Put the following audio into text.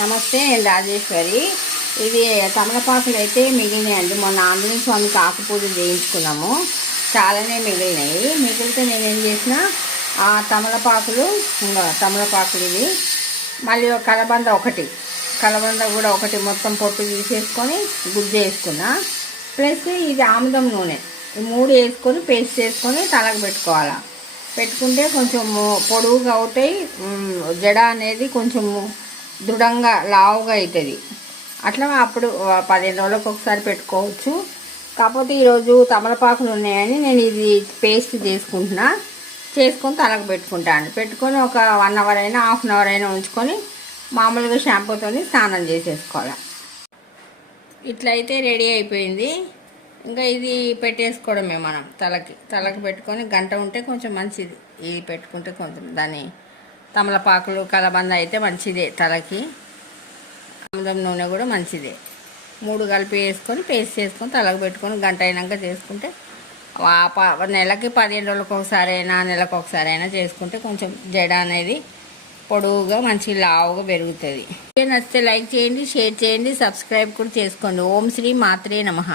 నమస్తే, నేను రాజేశ్వరి. ఇది తమలపాకులు అయితే మిగిలినాయండి. మొన్న ఆంజనేయ స్వామికి ఆకు పూజ చేయించుకున్నాము. చాలానే మిగిలినాయి. మిగిలితే నేనేం చేసిన ఆ తమలపాకులు ఇవి మళ్ళీ కలబంద కూడా ఒకటి మొత్తం పొట్టు తీసేసుకొని గుజ్జు వేసుకున్నా. ప్లస్ ఇది ఆముదం నూనె, ఈ 3 వేసుకొని పేస్ట్ చేసుకొని తలకు పెట్టుకోవాలి. పెట్టుకుంటే కొంచెం పొడువుగా అవుతాయి. జడ అనేది కొంచెం దృఢంగా లావుగా అవుతుంది. అట్లా అప్పుడు 15 రోజులకు ఒకసారి పెట్టుకోవచ్చు. కాకపోతే ఈరోజు తమలపాకులు ఉన్నాయని నేను ఇది పేస్ట్ చేసుకొని తలకు పెట్టుకొని ఒక 1 అవర్ అయినా హాఫ్ అన్ అవర్ అయినా ఉంచుకొని మామూలుగా షాంపూతో స్నానం చేసేసుకోవాలి. ఇట్లయితే రెడీ అయిపోయింది. ఇంకా ఇది పెట్టేసుకోవడమే. మనం తలకి పెట్టుకొని గంట ఉంటే కొంచెం మంచిది. ఇది పెట్టుకుంటే కొంచెం దాని తమలపాకులు కలబంద అయితే మంచిదే. తలకి ఆముదం నూనె కూడా మంచిదే. 3 కలిపి వేసుకొని పేస్ట్ చేసుకొని తలకు పెట్టుకొని గంట అయినాక చేసుకుంటే నెలకి 15 రోజులకు ఒకసారి అయినా నెలకు ఒకసారి అయినా చేసుకుంటే కొంచెం జడ అనేది పొడవుగా మంచి లావుగా పెరుగుతుంది. నచ్చితే లైక్ చేయండి, షేర్ చేయండి, సబ్స్క్రైబ్ కూడా చేసుకోండి. ఓం శ్రీ మాత్రే నమః.